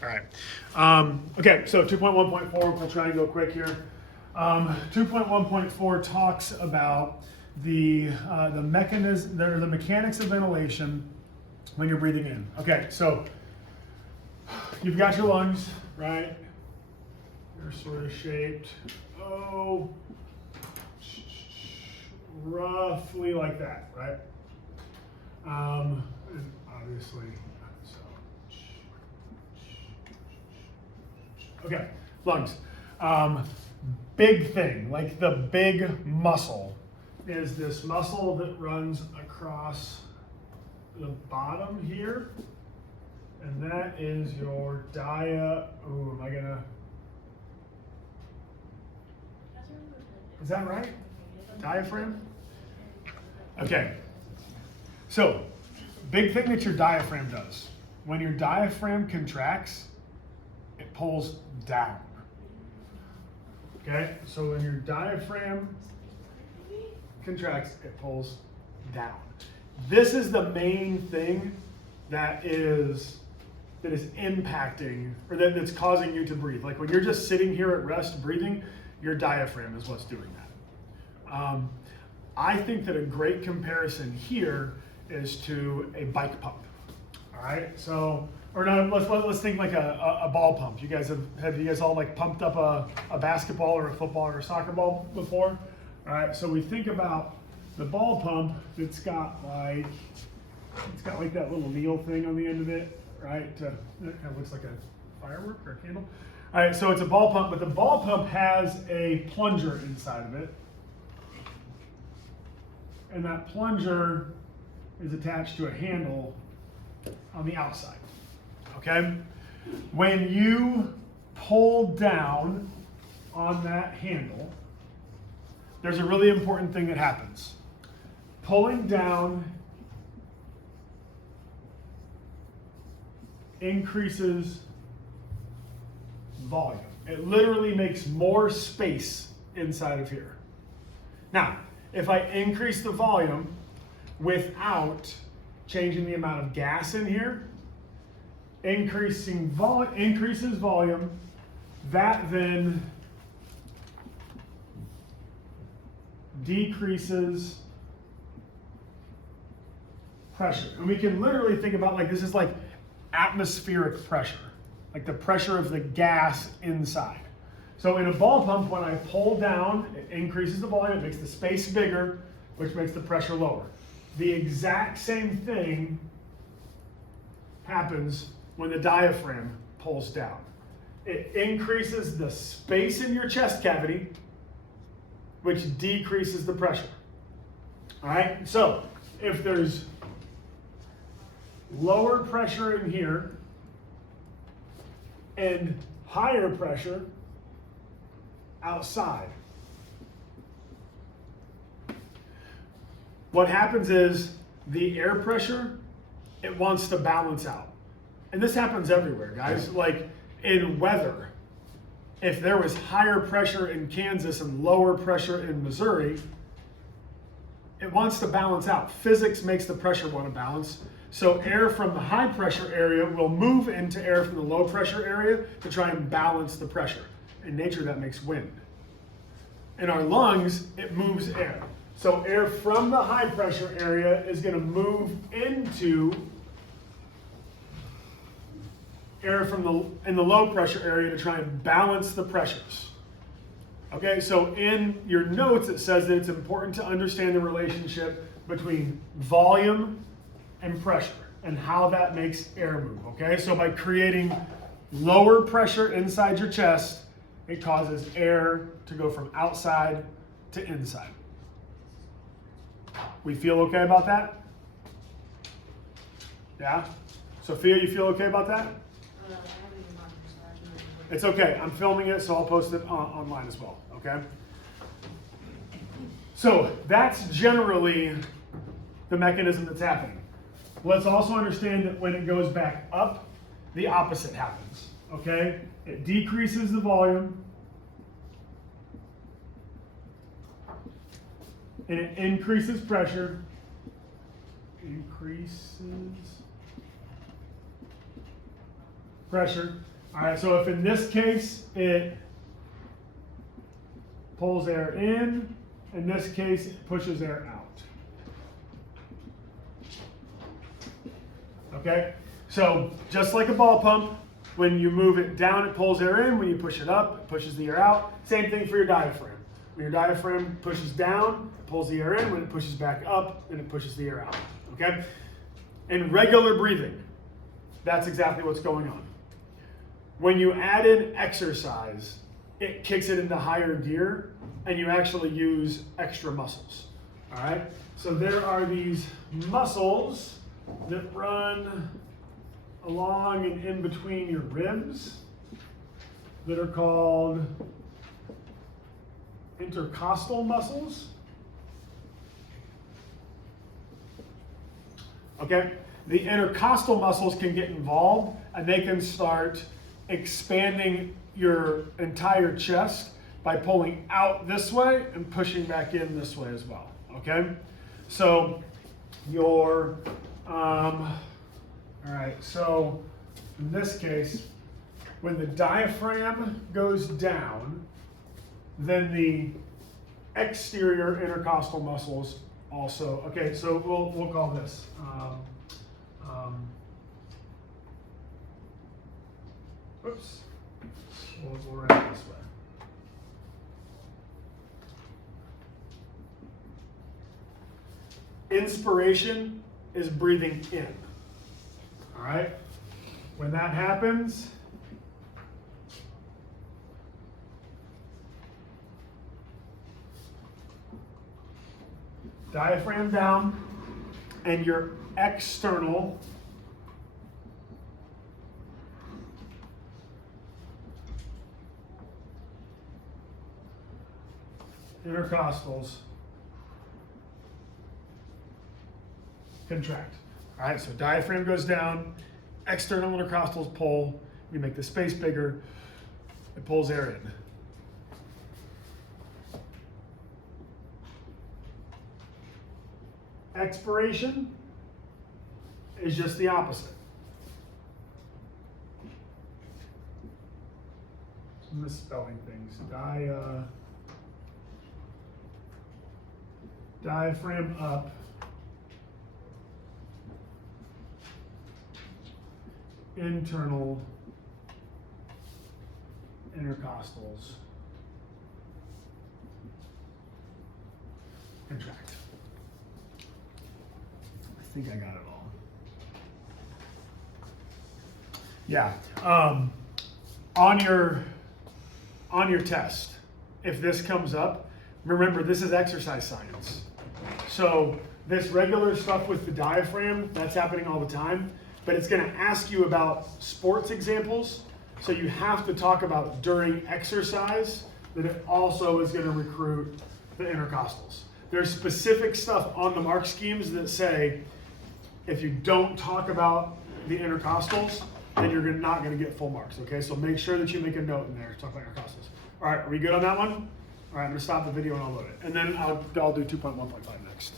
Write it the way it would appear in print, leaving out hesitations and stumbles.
All right. Okay, so 2.1.4, we'll try and go quick here. 2.1.4 talks about the mechanism, the mechanics of ventilation when you're breathing in. Okay, so you've got your lungs, right? They're sort of shaped, roughly like that, right? And obviously, so. Okay, lungs. Big thing, like the big muscle, is this muscle that runs across the bottom here, and that is your am I gonna? Is that right? Diaphragm? Okay. So, big thing that your diaphragm does. When your diaphragm contracts, it pulls down. Okay? So when your diaphragm contracts, it pulls down. This is the main thing that is impacting, or that's causing you to breathe. Like when you're just sitting here at rest breathing, your diaphragm is what's doing that. I think that a great comparison here is to a bike pump. All right, so let's think like a ball pump. You guys have you guys all like pumped up a basketball or a football or a soccer ball before? All right, so we think about the ball pump that's got like that little needle thing on the end of it, right? It kind of looks like a firework or a candle. All right, so it's a ball pump, but the ball pump has a plunger inside of it. And that plunger is attached to a handle on the outside, okay? When you pull down on that handle, there's a really important thing that happens. Pulling down increases volume. It literally makes more space inside of here. Now, if I increase the volume without changing the amount of gas in here, increases volume, that then decreases pressure. And we can literally think about like this is like atmospheric pressure, like the pressure of the gas inside. So in a ball pump, when I pull down, it increases the volume, it makes the space bigger, which makes the pressure lower. The exact same thing happens when the diaphragm pulls down. It increases the space in your chest cavity, which decreases the pressure. All right, so if there's lower pressure in here and higher pressure outside, what happens is the air pressure, it wants to balance out. And this happens everywhere, guys. Like in weather, if there was higher pressure in Kansas and lower pressure in Missouri, it wants to balance out. Physics makes the pressure want to balance. So air from the high pressure area will move into air from the low pressure area to try and balance the pressure. In nature, that makes wind. In our lungs, it moves air. So air from the high pressure area is going to move into air in the low pressure area to try and balance the pressures. Okay, so in your notes it says that it's important to understand the relationship between volume and pressure and how that makes air move. Okay, so by creating lower pressure inside your chest, it causes air to go from outside to inside. We feel okay about that? Yeah? Sophia, you feel okay about that? It's okay. I'm filming it, so I'll post it online as well. Okay? So that's generally the mechanism that's happening. Let's also understand that when it goes back up, the opposite happens. Okay? It decreases the volume, and it increases pressure. Increases pressure. All right, so if in this case it pulls air in this case it pushes air out. Okay, so just like a ball pump, when you move it down, it pulls air in. When you push it up, it pushes the air out. Same thing for your diaphragm. When your diaphragm pushes down, it pulls the air in. When it pushes back up, then it pushes the air out. Okay? In regular breathing, that's exactly what's going on. When you add in exercise, it kicks it into higher gear, and you actually use extra muscles. All right? So there are these muscles that run along and in between your ribs that are called intercostal muscles. Okay, the intercostal muscles can get involved and they can start expanding your entire chest by pulling out this way and pushing back in this way as well. Okay, so your all right, so in this case, when the diaphragm goes down, then the exterior intercostal muscles also, okay, so we'll call this, oops, we'll write it this way. Inspiration is breathing in. All right, when that happens, diaphragm down, and your external intercostals contract. All right, so diaphragm goes down, external intercostals pull, you make the space bigger, it pulls air in. Expiration is just the opposite. Misspelling things. Diaphragm up. Internal intercostals contract. I think I got it all. Yeah. On your test, if this comes up, remember this is exercise science. So this regular stuff with the diaphragm, that's happening all the time. But it's going to ask you about sports examples. So you have to talk about during exercise that it also is going to recruit the intercostals. There's specific stuff on the mark schemes that say if you don't talk about the intercostals, then you're not going to get full marks. Okay, so make sure that you make a note in there to talk about intercostals. All right, are we good on that one? All right, I'm going to stop the video and I'll load it. And then I'll do 2.1.5 next.